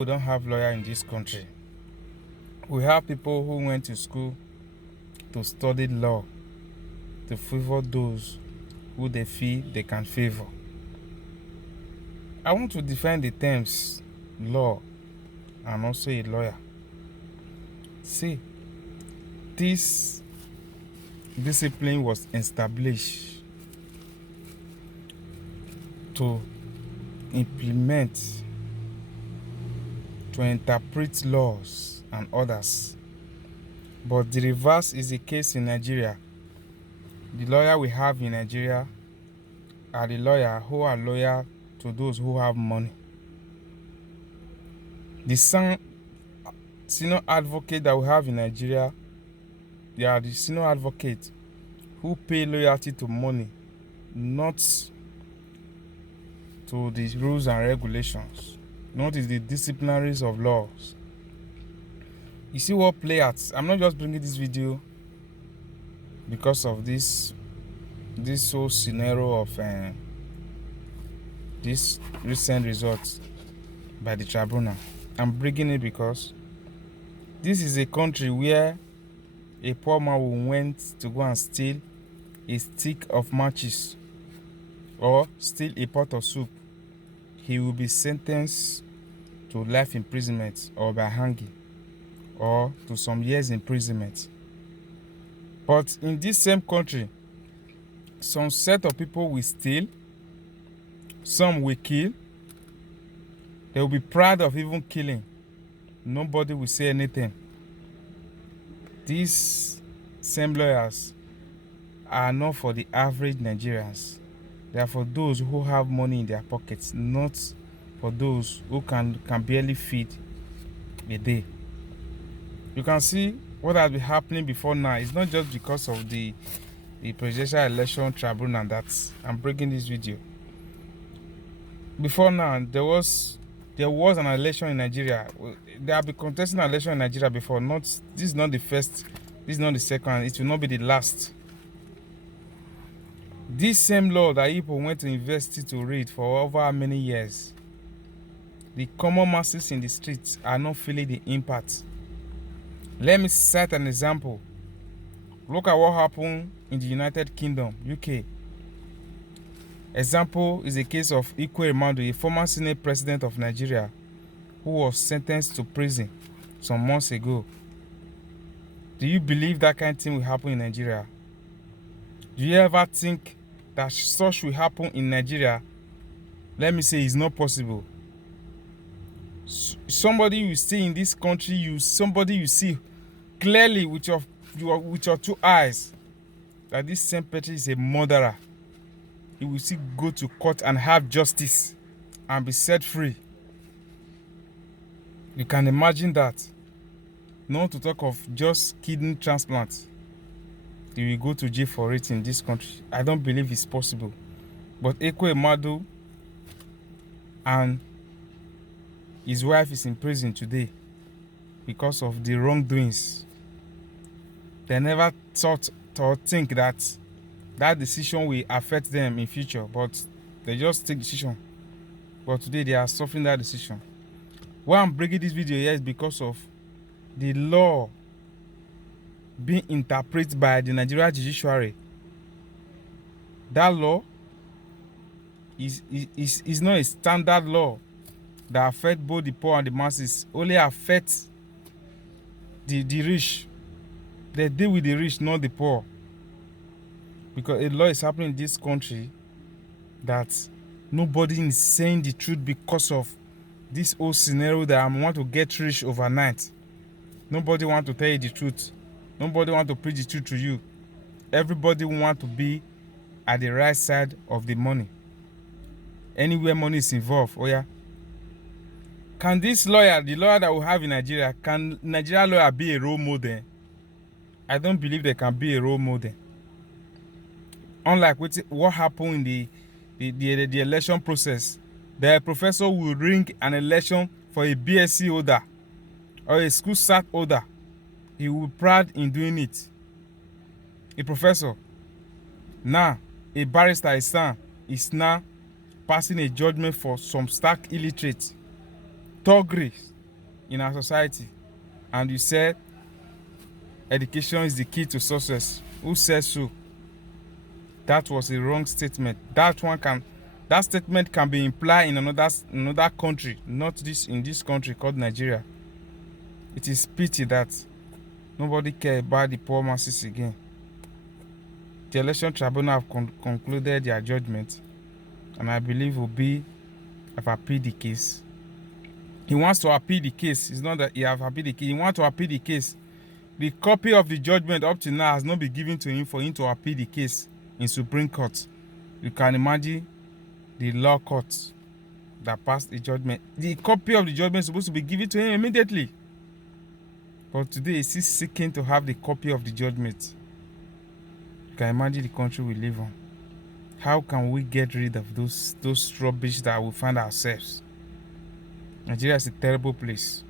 We don't have lawyers in this country. We have people who went to school to study law to favor those who they feel they can favor. I want to define the terms law and also a lawyer. See, this discipline was established to implement, to interpret laws and others. But the reverse is the case in Nigeria. The lawyer we have in Nigeria are the lawyers who are loyal to those who have money. The senior advocate that we have in Nigeria, they are the senior advocates who pay loyalty to money, not to the rules and regulations, not to the disciplinaries of laws. You see what play out? I'm not just bringing this video because of this whole scenario of this recent results by the tribunal. I'm bringing it because this is a country where a poor man went to go and steal a stick of matches or steal a pot of soup. He will be sentenced to life imprisonment or by hanging or to some years imprisonment. But in this same country, some set of people will steal, some will kill. They will be proud of even killing. Nobody will say anything. These same lawyers are not for the average Nigerians. They are for those who have money in their pockets, not for those who can barely feed a day. You can see what has been happening before now. It's not just because of the presidential election tribunal that I'm bringing this video. Before now, there was an election in Nigeria. There have been contesting an election in Nigeria before. This is not the first, this is not the second, it will not be the last. This same law that people went to university to read for over many years, the common masses in the streets are not feeling the impact. Let me cite an example. Look at what happened in the United Kingdom, UK. Example is the case of Ikwe Emadu, a former Senate president of Nigeria, who was sentenced to prison some months ago. Do you believe that kind of thing will happen in Nigeria? Do you ever think that such will happen in Nigeria? Let me say it's not possible. Somebody you see in this country, somebody you see clearly with your two eyes that this same person is a murderer, he will still go to court and have justice and be set free. You can imagine that. Not to talk of just kidney transplant. They will go to jail for it in this country. I don't believe it's possible. But Ikwe Emadu and his wife is in prison today because of the wrongdoings. They never thought or think that decision will affect them in future, but they just take decision. But today they are suffering that decision. Why I'm bringing this video here is because of the law being interpreted by the Nigerian judiciary. That law is not a standard law that affects both the poor and the masses. Only affects the rich. They deal with the rich, not the poor. Because a law is happening in this country that nobody is saying the truth because of this whole scenario that I want to get rich overnight. Nobody want to tell you the truth. Nobody want to preach the truth to you. Everybody want to be at the right side of the money. Anywhere money is involved, oh yeah. Can this lawyer, the lawyer that we have in Nigeria, can Nigerian lawyer be a role model? I don't believe they can be a role model. Unlike what happened in the election process, the professor will ring an election for a BSc holder or a school SAT holder. He will be proud in doing it. A professor. Now, a barrister is now passing a judgment for some stark illiterate thuggery in our society, and you said education is the key to success. Who says so? That was a wrong statement. That statement can be implied in another country, not this in this country called Nigeria. It is pity that nobody cares about the poor masses again. The election tribunal have concluded their judgment, and I believe Obi have appealed the case. He wants to appeal the case. It's not that he have appealed the case. He wants to appeal the case. The copy of the judgment up to now has not been given to him for him to appeal the case in Supreme Court. You can imagine the law court that passed the judgment. The copy of the judgment is supposed to be given to him immediately. But today he's still seeking to have the copy of the judgment. You can imagine the country we live on. How can we get rid of those rubbish that we find ourselves? Nigeria is a terrible place.